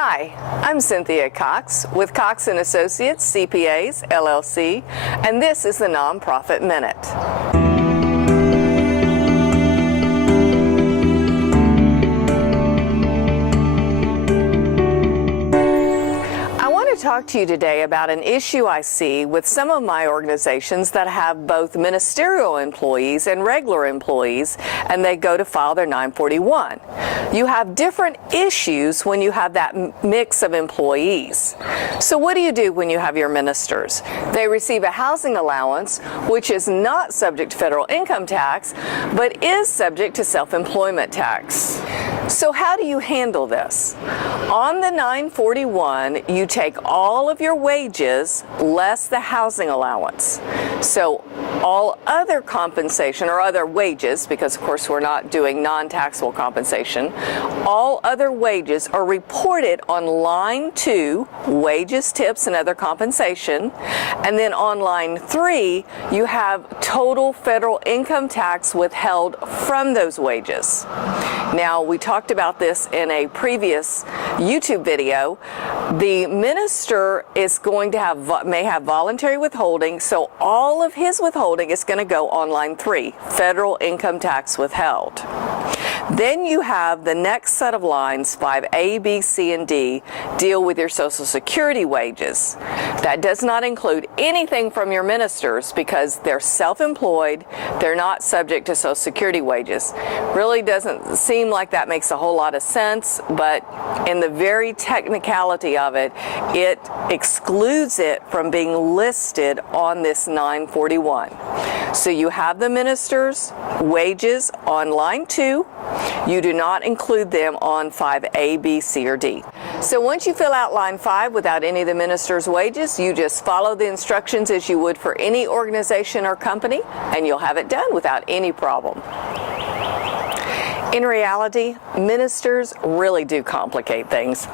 Hi, I'm Cynthia Cox with Cox & Associates CPAs, LLC, and this is the Nonprofit Minute. Talk to you today about an issue I see with some of my organizations that have both ministerial employees and regular employees, and they go to file their 941. You have different issues when you have that mix of employees. So what do you do when you have your ministers? They receive a housing allowance, which is not subject to federal income tax, but is subject to self-employment tax. So how do you handle this? On the 941, you take all of your wages less the housing allowance. So all other compensation, or other wages, because of course we're not doing non-taxable compensation, all other wages are reported on line 2, wages, tips, and other compensation. And then on line 3, you have total federal income tax withheld from those wages. Now, we talked about this in a previous YouTube video. The minister is going to may have voluntary withholding, so all of his withholding is going to go on line 3, federal income tax withheld. Then you have the next set of lines, 5A, B, C, and D, deal with your Social Security wages. That does not include anything from your ministers because they're self-employed, they're not subject to Social Security wages. Really doesn't seem like that makes a whole lot of sense, but in the very technicality of it, it excludes it from being listed on this 941. So you have the ministers' wages on line 2. You do not include them on 5A, B, C, or D. So once you fill out line 5 without any of the minister's wages, you just follow the instructions as you would for any organization or company, and you'll have it done without any problem. In reality, ministers really do complicate things.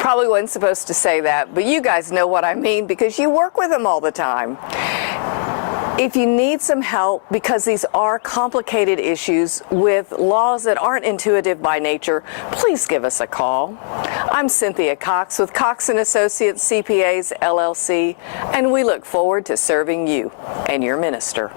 Probably wasn't supposed to say that, but you guys know what I mean because you work with them all the time. If you need some help, because these are complicated issues with laws that aren't intuitive by nature, please give us a call. I'm Cynthia Cox with Cox & Associates CPAs, LLC, and we look forward to serving you and your minister.